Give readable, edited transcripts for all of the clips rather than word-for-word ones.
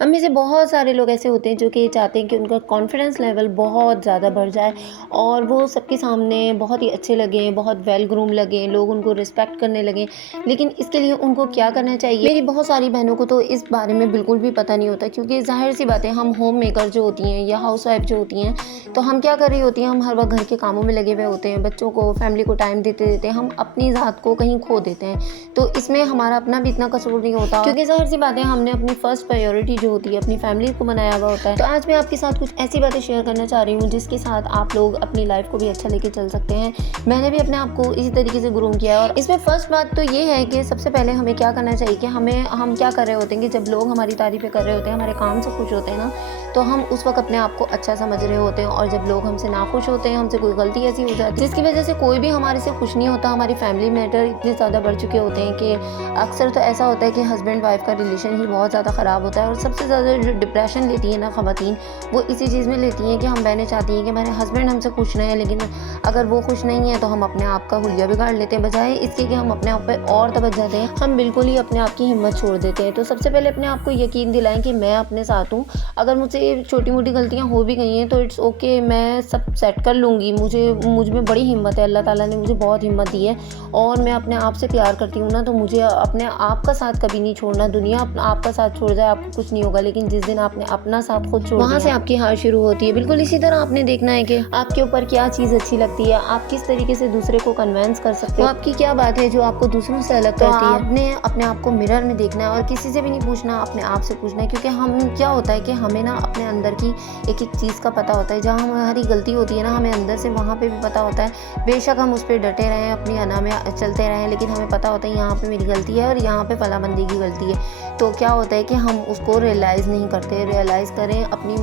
हम में से बहुत सारे लोग ऐसे होते हैं जो कि चाहते हैं कि उनका कॉन्फिडेंस लेवल बहुत ज़्यादा बढ़ जाए और वो सबके सामने बहुत ही अच्छे लगें, बहुत वेल ग्रूम लगें, लोग उनको रिस्पेक्ट करने लगें। लेकिन इसके लिए उनको क्या करना चाहिए? मेरी बहुत सारी बहनों को तो इस बारे में बिल्कुल भी पता नहीं होता, क्योंकि ज़ाहिर-सी बात है, हम होम मेकर जो होती हैं या हाउसवाइफ़ जो होती हैं, तो हम क्या कर रही होती हैं, हम हर वक़्त घर के कामों में लगे हुए होते हैं, बच्चों को, फैमिली को टाइम देते-देते हम अपनी ज़ात को कहीं खो देते हैं। तो इसमें हमारा अपना भी इतना कसूर नहीं होता, क्योंकि ज़ाहिर-सी बात है, हमने अपनी फर्स्ट प्रायोरिटी जो होती है अपनी फैमिली को बनाया हुआ होता है। तो आज मैं आपके साथ कुछ ऐसी बातें शेयर करना चाह रही हूँ जिसके साथ आप लोग अपनी लाइफ को भी अच्छा लेके चल सकते हैं। मैंने भी अपने आप को इसी तरीके से ग्रूम किया है, और इसमें फर्स्ट बात तो ये है कि सबसे पहले हमें क्या करना चाहिए कि हम क्या कर रहे होते हैं कि जब लोग हमारी तारीफ़ें कर रहे होते हैं, हमारे काम से खुश होते हैं ना, तो हम उस वक़्त अपने आप को अच्छा समझ रहे होते हैं। और जब लोग हमसे नाखुश होते हैं, हमसे कोई गलती ऐसी हो जाती है जिसकी वजह से कोई भी हमारे से खुश नहीं होता, हमारी फैमिली मैटर इतने ज़्यादा बढ़ चुके होते हैं कि अक्सर तो ऐसा होता है कि हस्बैंड वाइफ का रिलेशन ही बहुत ज़्यादा ख़राब होता है। और सबसे ज़्यादा जो डिप्रेशन लेती है ना ख़वातीन, वो इसी चीज़ में लेती हैं कि हम बहनें चाहती हैं कि हमारे हस्बैंड हमसे खुश रहें, लेकिन अगर वो खुश नहीं है तो हम अपने आप का हुलिया बिगाड़ लेते हैं। बजाय इसके कि हम अपने आप पे और तवज्जो दें, हम बिल्कुल ही अपने आप की हिम्मत छोड़ देते हैं। तो सबसे पहले अपने आप को यकीन दिलाएं कि मैं अपने साथ हूँ। अगर मुझसे छोटी मोटी गलतियाँ हो भी गई हैं तो इट्स ओके, मैं सब सेट कर लूँगी। मुझ में बड़ी हिम्मत है, अल्लाह ताला ने मुझे बहुत हिम्मत दी है, और मैं अपने आप से प्यार करती हूँ ना, तो मुझे अपने आप का साथ कभी नहीं छोड़ना। दुनिया आपका साथ छोड़ जाए, आपको कुछ नहीं होगा, लेकिन जिस दिन आपने अपना साथ खुद छोड़ वहाँ से आपकी हार शुरू होती है। बिल्कुल इसी तरह आपने देखना है कि आपके ऊपर क्या चीज़ अच्छी लगती है, आप किस तरीके से दूसरे को कन्विंस कर सकते हो, आपकी क्या बात है जो आपको दूसरों से अलग करती है। आपने अपने आप को मिरर में देखना है, और किसी से भी नहीं पूछना, अपने आप से पूछना है। क्योंकि हम क्या होता है कि हमें ना अपने अंदर की एक एक चीज़ का पता होता है। जहाँ हमारी गलती होती है ना, हमें अंदर से वहाँ पे भी पता होता है। बेशक हम उस पर डटे रहें, अपनी अना में चलते रहें, लेकिन हमें पता होता है यहाँ पे मेरी गलती है और यहाँ पे फला बंदी की गलती है। तो क्या होता है कि हम उसको रियलाइज़ नहीं करते। रियलाइज़ करें, अपनी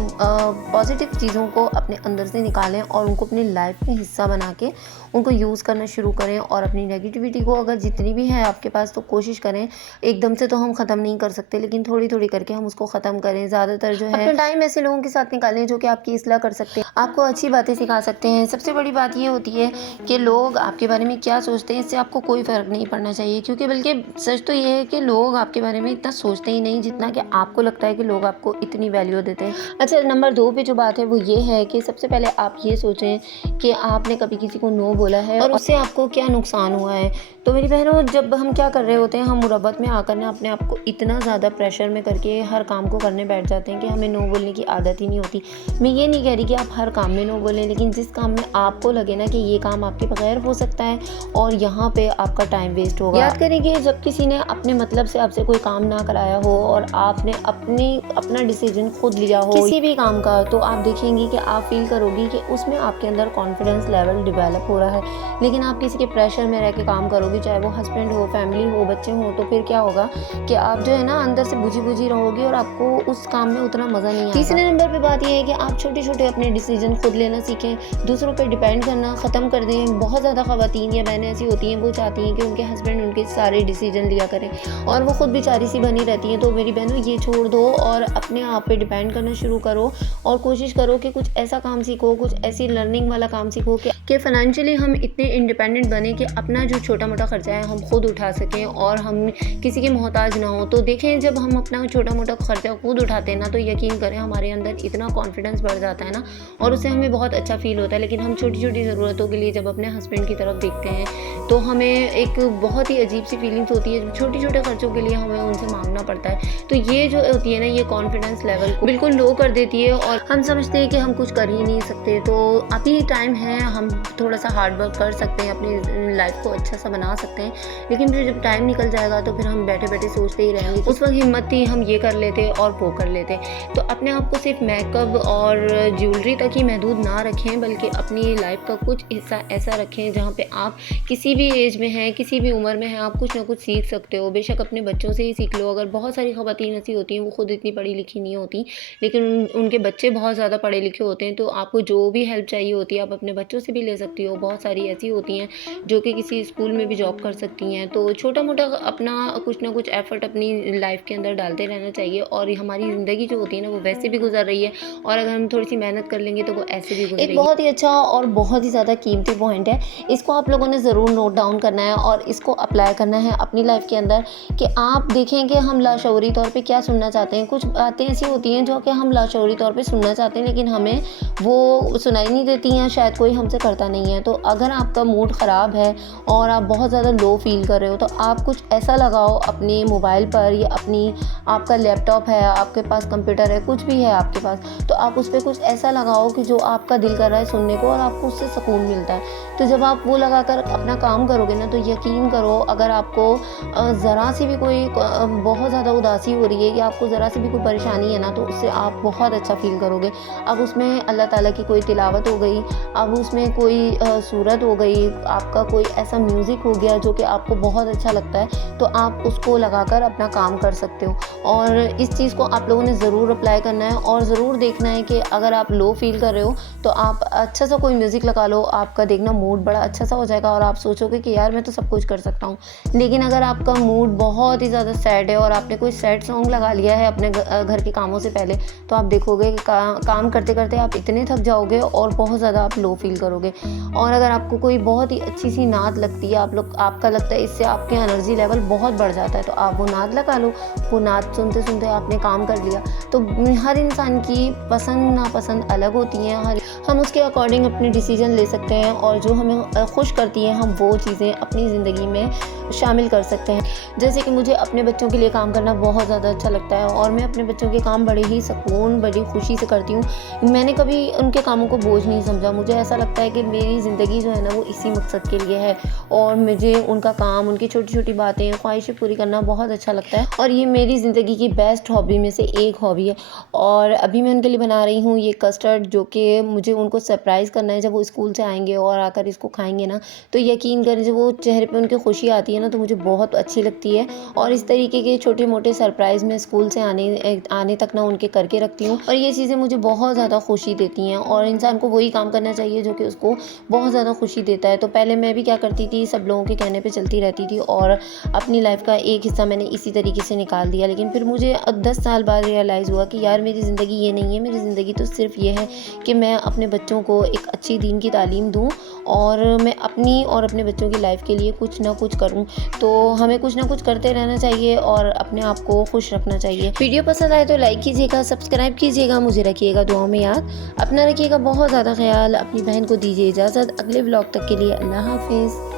पॉजिटिव चीज़ों को अपने अंदर से निकालें और उनको अपनी लाइफ में हिस्सा बना के उनको यूज़ करना शुरू करें। और अपनी नेगेटिविटी को अगर जितनी भी है आपके पास, तो कोशिश करें, एकदम से तो हम ख़त्म नहीं कर सकते, लेकिन थोड़ी थोड़ी करके हम उसको ख़त्म करें। ज़्यादातर जो है अपना टाइम ऐसे लोगों के साथ निकालें जो कि आपकी इस्लाह कर सकते हैं, आपको अच्छी बातें सिखा सकते हैं। सबसे बड़ी बात ये होती है कि लोग आपके बारे में क्या सोचते हैं, इससे आपको कोई फ़र्क नहीं पड़ना चाहिए। क्योंकि बल्कि सच तो ये है कि लोग आपके बारे में इतना सोचते ही नहीं जितना कि आपको लगता है कि लोग आपको इतनी वैल्यू देते हैं। अच्छा, नंबर 2 पे जो बात है वो ये है कि सबसे पहले आप ये सोचें कि आपने कभी किसी को नो बोला है और उससे आपको क्या नुकसान हुआ है। तो मेरी बहनों, जब हम क्या कर रहे होते हैं, हम मुरब्बत में आकर ना अपने आप को इतना ज़्यादा प्रेशर में करके हर काम को करने बैठ जाते हैं कि हमें नो बोलने की आदत ही नहीं होती। मैं ये नहीं कह रही कि आप हर काम में नो बोलें, लेकिन जिस काम में आपको लगे ना कि ये काम आपके बगैर हो सकता है और यहाँ पे आपका टाइम वेस्ट होगा। याद करें कि जब किसी ने अपने मतलब से आपसे कोई काम ना कराया हो और आपने अपना डिसीजन खुद लिया हो किसी भी काम का, तो आप देखेंगी कि आप फील करोगी कि उसमें आपके अंदर कॉन्फिडेंस लेवल डेवलप हो रहा है। लेकिन आप किसी के प्रेशर में रह के काम करोगी, चाहे वो हस्बैंड हो, फैमिली हो, बच्चे हो, तो फिर क्या होगा कि आप जो है ना अंदर से बुझी रहोगी और आपको उस काम में उतना मज़ा नहीं आएगा। तीसरे नंबर पे बात ये है कि आप छोटे छोटे अपने डिसीजन खुद लेना सीखें, दूसरों पर डिपेंड करना ख़त्म कर दें। बहुत ज़्यादा ख़वातीन या बहनें ऐसी होती हैं, वो चाहती हैं कि उनके हस्बैंड उनके सारे डिसीजन लिया करें और वो खुद बेचारी सी बनी रहती हैं। तो मेरी बहनों, ये छोड़ दो और अपने आप पे डिपेंड करना शुरू करो और कोशिश करो कि कुछ ऐसा काम सीखो, कुछ ऐसी लर्निंग वाला काम सीखो कि फाइनेंशियली हम इतने इंडिपेंडेंट बने कि अपना जो छोटा मोटा खर्चा है हम खुद उठा सकें और हम किसी के मोहताज ना हो। तो देखें, जब हम अपना छोटा मोटा खर्चा खुद उठाते हैं ना, तो यकीन करें हमारे अंदर इतना कॉन्फिडेंस बढ़ जाता है ना, और उससे हमें बहुत अच्छा फील होता है। लेकिन हम छोटी छोटी ज़रूरतों के लिए जब अपने हस्बैंड की तरफ देखते हैं तो हमें एक बहुत ही अजीब सी फीलिंग्स होती है। छोटे छोटे खर्चों के लिए हमें उनसे मांगना पड़ता है, तो ये जो होती है ना, ये कॉन्फिडेंस लेवल को बिल्कुल लो कर देती है और हम समझते हैं कि हम कुछ कर ही नहीं सकते। तो अभी टाइम है, हम थोड़ा सा हार्ड वर्क कर सकते हैं, अपनी लाइफ को अच्छा सा बना सकते हैं। लेकिन फिर जब टाइम निकल जाएगा तो फिर हम बैठे बैठे सोचते ही रहेंगे। उस वक्त हिम्मत थी, हम ये कर लेते और वो कर लेते। तो अपने आप को सिर्फ मेकअप और ज्वेलरी तक ही महदूद ना रखें, बल्कि अपनी लाइफ का कुछ हिस्सा ऐसा रखें जहाँ पे आप किसी भी एज में हैं, किसी भी उम्र में हैं, आप कुछ ना कुछ सीख सकते हो। बेशक अपने बच्चों से ही सीख लो। अगर बहुत सारी ख़वातीन ऐसी होती हैं, वो खुद इतनी पढ़ी लिखी नहीं होती, लेकिन उनके बच्चे बहुत ज़्यादा पढ़े लिखे होते हैं, तो आपको जो भी हेल्प चाहिए होती है आप अपने बच्चों से भी ले सकती हो। बहुत सारी ऐसी होती हैं जो कि किसी स्कूल में भी जॉब कर सकती हैं। तो छोटा मोटा अपना कुछ ना कुछ एफर्ट अपनी लाइफ के अंदर डालते रहना चाहिए। और हमारी ज़िंदगी जो होती है ना, वो वैसे भी गुजर रही है, और अगर हम थोड़ी सी मेहनत कर लेंगे तो वो ऐसे भी गुजरेगी। एक बहुत ही अच्छा और बहुत ही ज़्यादा कीमती पॉइंट है, इसको आप लोगों ने ज़रूर नोट डाउन करना है और इसको अप्लाई करना है अपनी लाइफ के अंदर, कि आप देखें कि हम लाशऊरी तौर पे क्या सुनना चाहते चाहते हैं। कुछ बातें ऐसी होती हैं जो कि हम लाशऊरी तौर पे सुनना चाहते हैं, लेकिन हमें वो सुनाई नहीं देती हैं, शायद कोई हमसे करता नहीं है। तो अगर आपका मूड ख़राब है और आप बहुत ज़्यादा लो फ़ील कर रहे हो, तो आप कुछ ऐसा लगाओ अपने मोबाइल पर या आपका लैपटॉप है, आपके पास कंप्यूटर है, कुछ भी है आपके पास, तो आप उस पे कुछ ऐसा लगाओ कि जो आपका दिल कर रहा है सुनने को और आपको उससे सुकून मिलता है। तो जब आप वो लगाकर अपना काम करोगे ना, तो यकीन करो, अगर आपको ज़रा सी भी बहुत ज़्यादा उदासी हो रही है या आपको ज़रा सी भी कोई परेशानी है ना, तो उससे आप बहुत अच्छा फ़ील करोगे। अब उसमें अल्लाह ताला की कोई तिलावत हो गई, अब उसमें कोई सूरत हो गई, आपका कोई ऐसा म्यूज़िक हो गया जो कि आपको बहुत अच्छा लगता है, तो आप उसको लगाकर अपना काम कर सकते हो। और इस चीज़ को आप लोगों ने ज़रूर अप्लाई करना है और ज़रूर देखना है कि अगर आप लो फ़ील कर रहे हो, तो आप अच्छा सा कोई म्यूज़िक लगा लो, आपका देखना मूड बड़ा अच्छा सा हो जाएगा और आप सोचोगे कि यार मैं तो सब कुछ कर सकता हूँ। लेकिन अगर आपका मूड बहुत ही ज़्यादा सैड है और आपने कोई सैड सॉन्ग लगा लिया है अपने घर के कामों से पहले, तो आप देखोगे कि काम करते-करते आप इतने थक जाओगे और बहुत ज़्यादा आप लो फ़ील करोगे। और अगर आपको कोई बहुत ही अच्छी सी नात लगती है, आपका लगता है इससे आपके एनर्जी लेवल बहुत बढ़ जाता है, तो आप वो नात लगा लो। वो नात सुनते-सुनते आपने काम कर लिया। तो हर इंसान की पसंद नापसंद अलग होती हैं, हम उसके अकॉर्डिंग अपने डिसीज़न ले सकते हैं और जो हमें खुश करती हैं, हम वो चीज़ें अपनी ज़िंदगी में शामिल कर सकते हैं। जैसे कि मुझे अपने बच्चों के लिए काम करना बहुत ज़्यादा अच्छा लगता है और मैं अपने बच्चों के काम बड़े ही सुकून, बड़ी खुशी से करती हूँ। मैंने कभी उनके कामों को बोझ नहीं समझा। मुझे ऐसा लगता है कि मेरी ज़िंदगी जो है ना, वो इसी मकसद के लिए है और मुझे उनका काम, उनकी छोटी-छोटी बातें, ख्वाहिशें पूरी करना बहुत अच्छा लगता है और ये मेरी ज़िंदगी की बेस्ट हॉबी में से एक हॉबी है। और अभी मैं उनके लिए बना रही हूँ ये कस्टर्ड, जो कि मुझे उनको सरप्राइज़ करना है। जब वो स्कूल से आएँगे और आकर इसको खाएँगे ना, तो यकीन करें जब वो चेहरे पे उनकी खुशी आती है ना, तो मुझे बहुत अच्छी लगती है। और इस तरीके के छोटे-मोटे सरप्राइज़ मैं स्कूल से आने तक ना उनके करके रखती हूँ और ये चीज़ें मुझे बहुत ज़्यादा खुशी देती हैं और इंसान को वही काम करना चाहिए जो कि उसको बहुत ज़्यादा खुशी देता है। तो पहले मैं भी क्या करती थी, सब लोगों के कहने पे चलती रहती थी और अपनी लाइफ़ का एक हिस्सा मैंने इसी तरीके से निकाल दिया। लेकिन फिर मुझे 10 साल बाद रियलाइज़ हुआ कि यार मेरी ज़िंदगी ये नहीं है, मेरी ज़िंदगी तो सिर्फ़ ये है कि मैं अपने बच्चों को एक अच्छी दीन की तालीम दूँ और मैं अपनी और अपने बच्चों की लाइफ़ के लिए कुछ ना कुछ करूँ। तो हमें कुछ ना कुछ करते रहना चाहिए और अपने आप को खुश रखना चाहिए। वीडियो पसंद आए तो लाइक कीजिएगा, सब्सक्राइब कीजिएगा, मुझे रखिएगा दुआओं में याद। अपना रखिएगा बहुत ज़्यादा ख्याल। अपनी बहन को दीजिए इजाज़त। अगले व्लॉग तक के लिए अल्लाह हाफ़िज़।